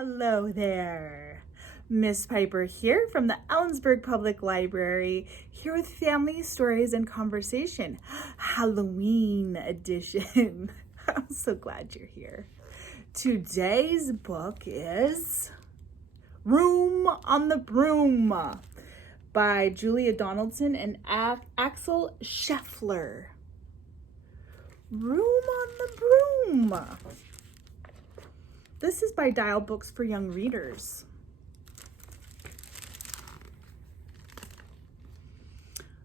Hello there. Miss Piper here from the Ellensburg Public Library, here with family stories and conversation, Halloween edition. I'm so glad you're here. Today's book is Room on the Broom by Julia Donaldson and Axel Scheffler. Room on the Broom. This is by Dial Books for Young Readers.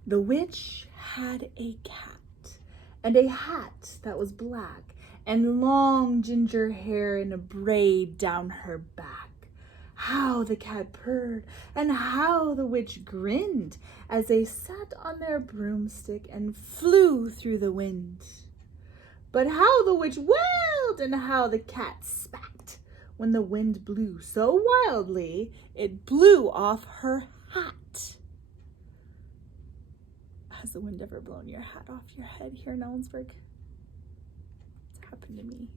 The witch had a cat, and a hat that was black, and long ginger hair in a braid down her back. How the cat purred, and how the witch grinned, as they sat on their broomstick and flew through the wind. But how the witch wailed, and how the cat spat, when the wind blew so wildly, it blew off her hat. Has the wind ever blown your hat off your head here in Ellensburg? It's happened to me.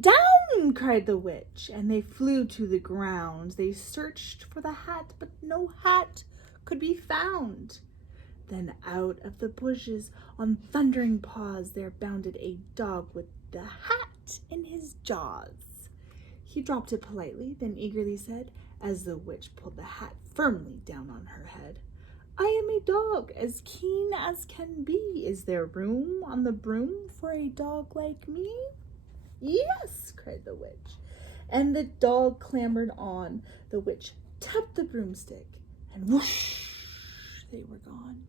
Down! Cried the witch, and they flew to the ground. They searched for the hat, but no hat could be found. Then out of the bushes, on thundering paws, there bounded a dog with the hat in his jaws. He dropped it politely, then eagerly said, as the witch pulled the hat firmly down on her head, "I am a dog, as keen as can be. Is there room on the broom for a dog like me?" "Yes," cried the witch, and the dog clambered on. The witch tapped the broomstick, and whoosh, they were gone.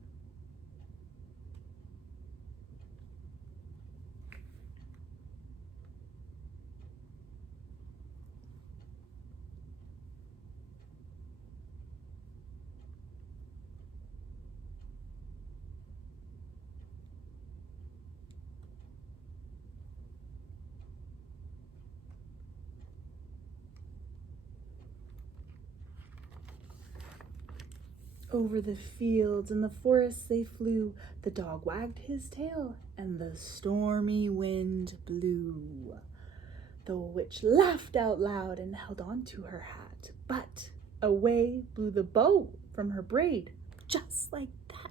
Over the fields and the forests they flew. The dog wagged his tail, and the stormy wind blew. The witch laughed out loud and held on to her hat, but away blew the bow from her braid, just like that.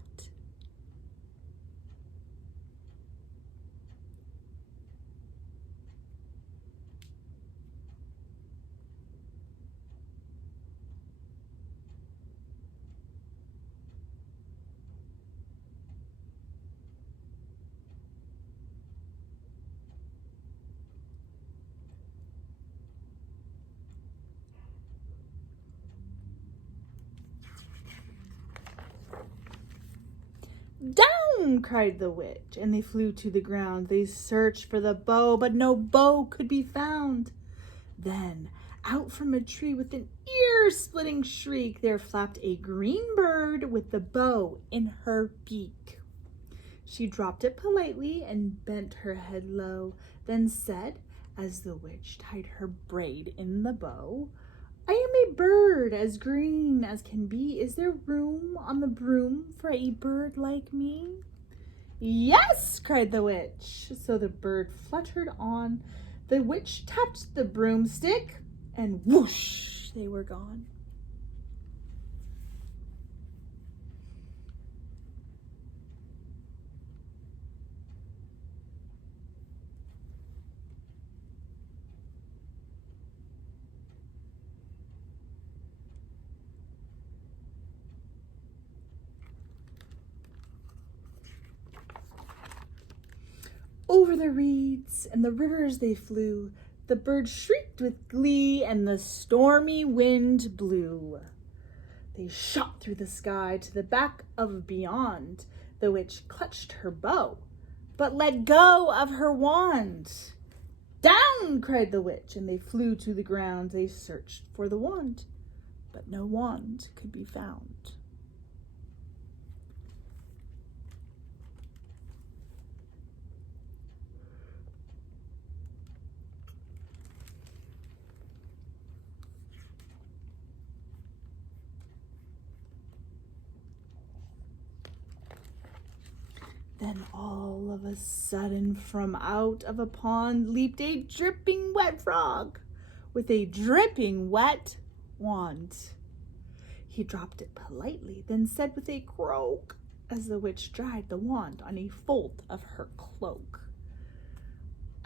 "Down!" cried the witch, and they flew to the ground. They searched for the bow, but no bow could be found. Then, out from a tree with an ear-splitting shriek, there flapped a green bird with the bow in her beak. She dropped it politely and bent her head low, then said, as the witch tied her braid in the bow, "I am a bird as green as can be. Is there room on the broom for a bird like me?" "Yes," cried the witch. So the bird fluttered on. The witch tapped the broomstick, and whoosh, they were gone. Over the reeds and the rivers they flew. The birds shrieked with glee, and the stormy wind blew. They shot through the sky to the back of beyond. The witch clutched her bow, but let go of her wand. "Down!" cried the witch, and they flew to the ground. They searched for the wand, but no wand could be found. Then all of a sudden from out of a pond leaped a dripping wet frog with a dripping wet wand. He dropped it politely, then said with a croak as the witch dried the wand on a fold of her cloak,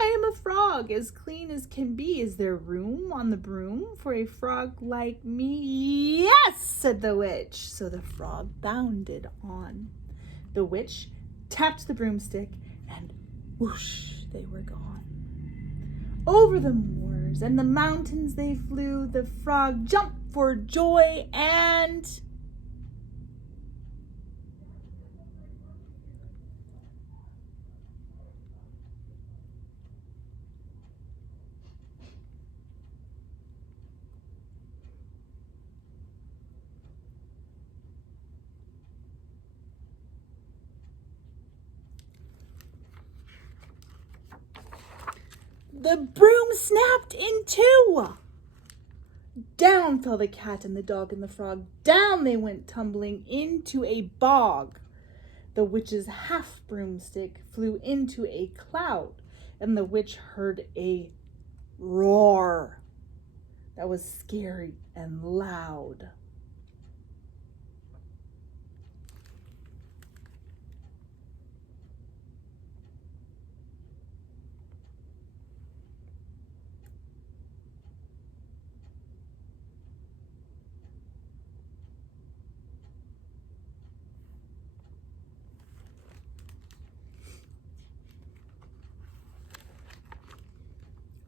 "I am a frog, as clean as can be. Is there room on the broom for a frog like me?" "Yes," said the witch. So the frog bounded on. The witch tapped the broomstick, and whoosh, they were gone. Over the moors and the mountains they flew. The frog jumped for joy and the broom snapped in two. Down fell the cat and the dog and the frog. Down they went tumbling into a bog. The witch's half broomstick flew into a cloud, and the witch heard a roar that was scary and loud.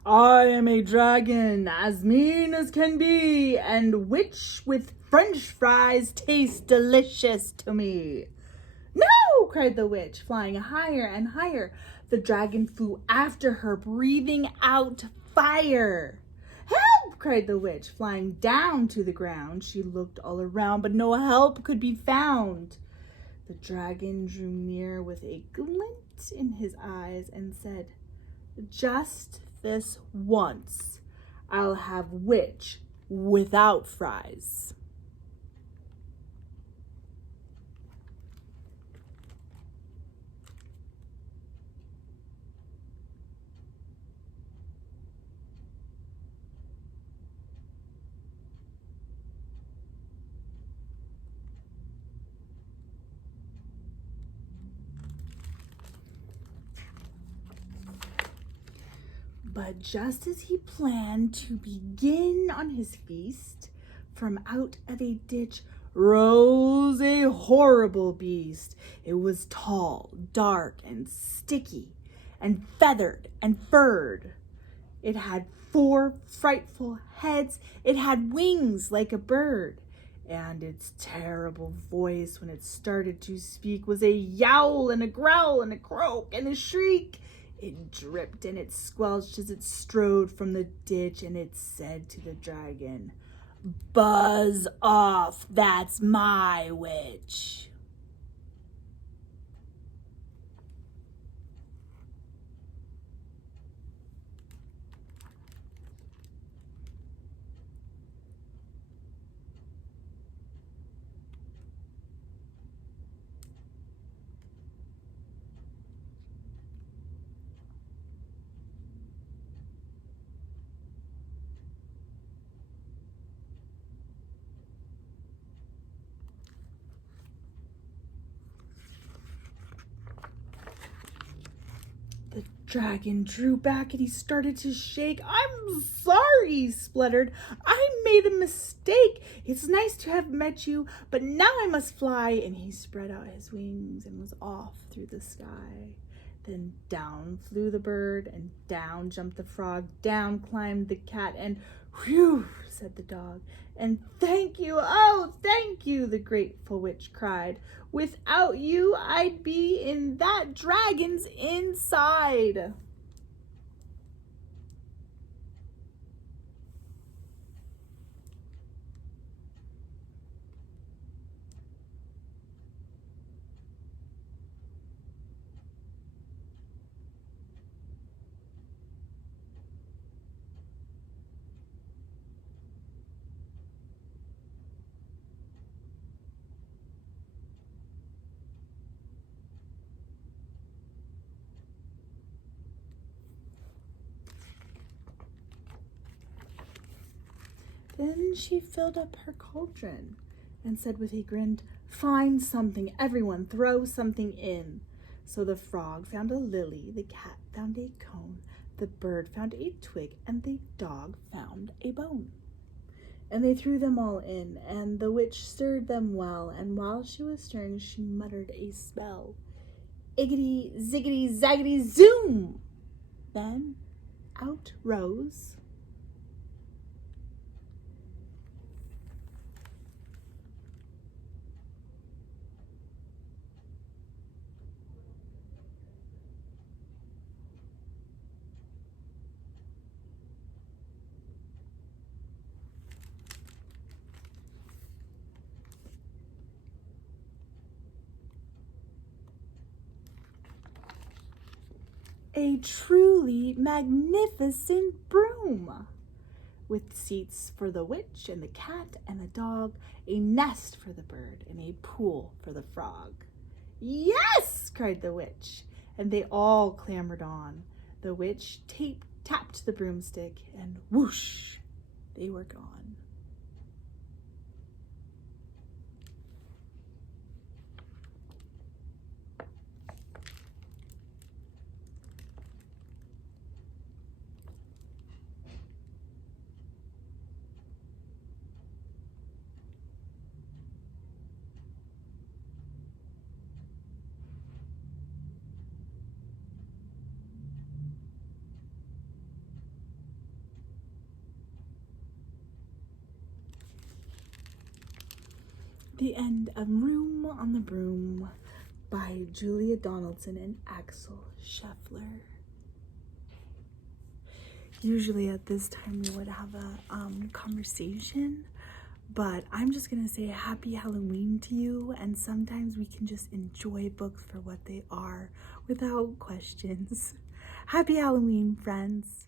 "I am a dragon, as mean as can be, and which with French fries tastes delicious to me." "No!" cried the witch, flying higher and higher. The dragon flew after her, breathing out fire. "Help!" cried the witch, flying down to the ground. She looked all around, but no help could be found. The dragon drew near with a glint in his eyes and said, "Just this once, I'll have witch without fries." But just as he planned to begin on his feast, from out of a ditch rose a horrible beast. It was tall, dark, and sticky, and feathered and furred. It had 4 frightful heads. It had wings like a bird. And its terrible voice, when it started to speak, was a yowl and a growl and a croak and a shriek. It dripped and it squelched as it strode from the ditch, and it said to the dragon, "Buzz off, that's my witch." The dragon drew back and he started to shake. "I'm sorry," he spluttered. "I made a mistake. It's nice to have met you, but now I must fly." And he spread out his wings and was off through the sky. Then down flew the bird, and down jumped the frog, down climbed the cat, and "Whew," said the dog. And "Thank you, oh, thank you," the grateful witch cried. "Without you, I'd be in that dragon's inside." Then she filled up her cauldron and said with a grin, "Find something, everyone, throw something in." So the frog found a lily, the cat found a cone, the bird found a twig, and the dog found a bone. And they threw them all in, and the witch stirred them well, and while she was stirring, she muttered a spell. Iggity, ziggity, zaggity, zoom! Then out rose a truly magnificent broom, with seats for the witch and the cat and the dog, a nest for the bird, and a pool for the frog. "Yes!" cried the witch, and they all clambered on. The witch tapped the broomstick, and whoosh, they were gone. The end of Room on the Broom by Julia Donaldson and Axel Scheffler. Usually at this time we would have a conversation, but I'm just gonna say happy Halloween to you, and sometimes we can just enjoy books for what they are without questions. Happy Halloween, friends.